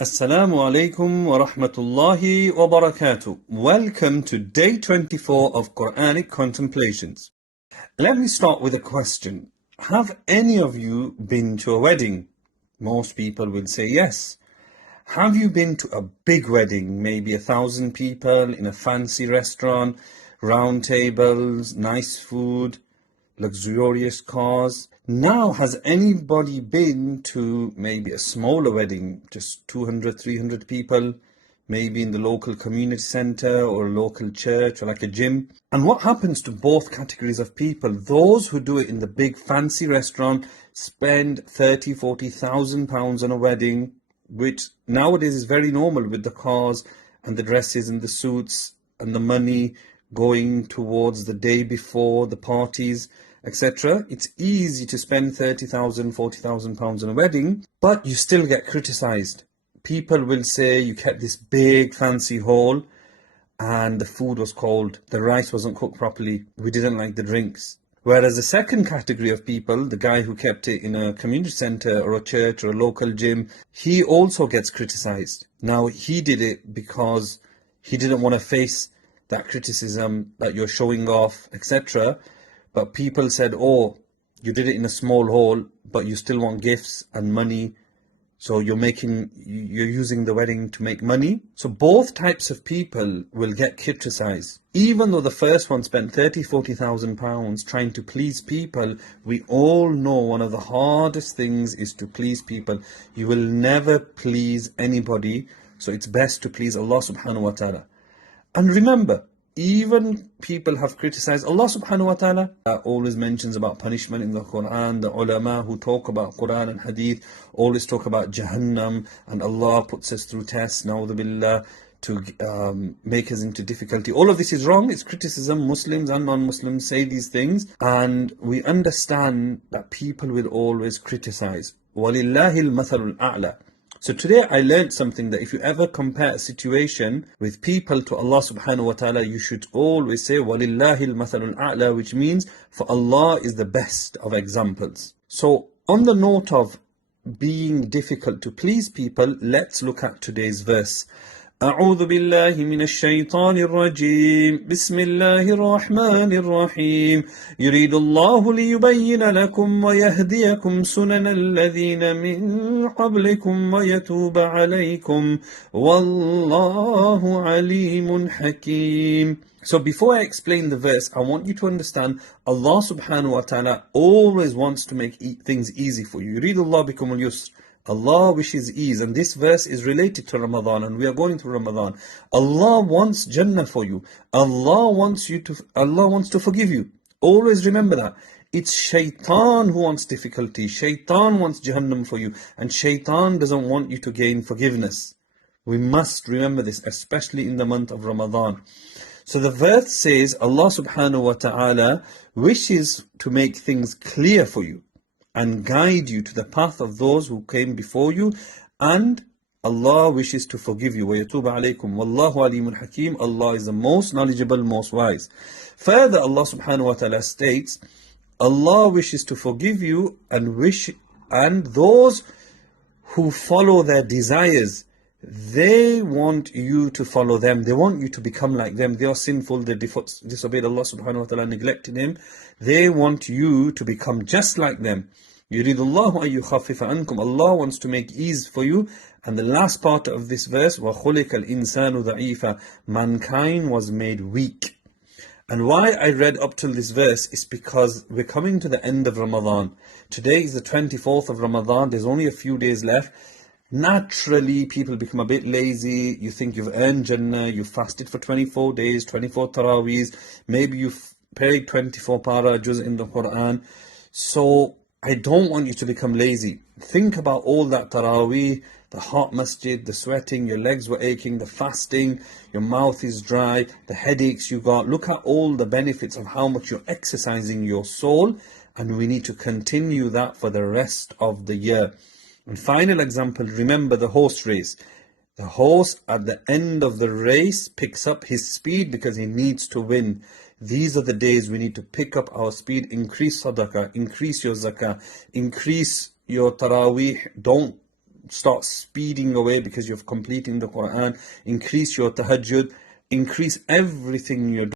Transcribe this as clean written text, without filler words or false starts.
Assalamu alaikum wa rahmatullahi wa barakatuh. Welcome to day 24 of Qur'anic Contemplations. Let me start with a question. Have any of you been to a wedding? Most people will say yes. Have you been to a big wedding, maybe 1,000 people in a fancy restaurant, round tables, nice food, luxurious cars? Now, has anybody been to maybe a smaller wedding, just 200, 300 people, maybe in the local community center or a local church or like a gym? And what happens to both categories of people? Those who do it in the big fancy restaurant spend 30, 40,000 pounds on a wedding, which nowadays is very normal with the cars and the dresses and the suits and the money going towards the day before the parties, etc. It's easy to spend 30,000, 40,000 pounds on a wedding, but you still get criticized. People will say you kept this big fancy hall and the food was cold, the rice wasn't cooked properly, we didn't like the drinks. Whereas the second category of people, the guy who kept it in a community center or a church or a local gym, he also gets criticized. Now, he did it because he didn't want to face that criticism that you're showing off, etc. But people said, oh, you did it in a small hall, but you still want gifts and money. So you're using the wedding to make money. So both types of people will get criticized. Even though the first one spent 30, 40,000 pounds trying to please people, we all know one of the hardest things is to please people. You will never please anybody. So it's best to please Allah subhanahu wa ta'ala. And remember, even people have criticized Allah subhanahu wa ta'ala. Always mentions about punishment in the Quran. The ulama who talk about Quran and Hadith always talk about Jahannam, and Allah puts us through tests, na'udhu billah, to make us into difficulty. All of this is wrong. It's criticism. Muslims and non-Muslims say these things, and we understand that people will always criticize. وَلِلَّهِ الْمَثَلُ الْأَعْلَى. So today I learned something, that if you ever compare a situation with people to Allah subhanahu wa ta'ala, you should always say وَلِلَّهِ الْمَثَلُ الْأَعْلَى, which means for Allah is the best of examples. So on the note of being difficult to please people, let's look at today's verse. أعوذ بالله من الشيطان الرجيم بسم الله الرحمن الرحيم يريد الله ليبين لكم ويهديكم سنن الذين من قبلكم ويتوب عليكم والله عليم حكيم. So before I explain the verse, I want you to understand Allah subhanahu wa ta'ala always wants to make things easy for you. يريد الله بكم اليسر. Allah wishes ease, and this verse is related to Ramadan, and we are going through Ramadan. Allah wants Jannah for you. Allah wants to forgive you. Always remember that. It's Shaitan who wants difficulty. Shaitan wants Jahannam for you, and Shaitan doesn't want you to gain forgiveness. We must remember this, especially in the month of Ramadan. So the verse says Allah subhanahu wa ta'ala wishes to make things clear for you and guide you to the path of those who came before you, and Allah wishes to forgive you. وَيَتُوبَ عَلَيْكُمْ وَاللَّهُ عَلِيمٌ حَكِيمٌ. Allah is the most knowledgeable, most wise. Further, Allah subhanahu wa ta'ala states, Allah wishes to forgive you, and those who follow their desires, they want you to follow them. They want you to become like them. They are sinful, they disobeyed Allah subhanahu wa ta'ala, neglected Him. They want you to become just like them. يُرِيدُ اللَّهُ أَن يُخَفِّفَ عَنْكُمْ. Allah wants to make ease for you. And the last part of this verse, وَخُلِقَ الْإِنسَانُ ضَعِيفًا. Mankind was made weak. And why I read up till this verse is because we're coming to the end of Ramadan. Today is the 24th of Ramadan. There's only a few days left. Naturally, people become a bit lazy. You think you've earned Jannah, you've fasted for 24 days, 24 Taraweehs, maybe you've prayed 24 para juz in the Quran. So I don't want you to become lazy. Think about all that Taraweeh, the hot masjid, the sweating, your legs were aching, the fasting, your mouth is dry, the headaches you got. Look at all the benefits of how much you're exercising your soul, and we need to continue that for the rest of the year. And final example, remember the horse race. The horse at the end of the race picks up his speed because he needs to win. These are the days we need to pick up our speed, increase sadaqah, increase your zakah, increase your taraweeh. Don't start speeding away because you're completing the Quran. Increase your tahajjud. Increase everything you're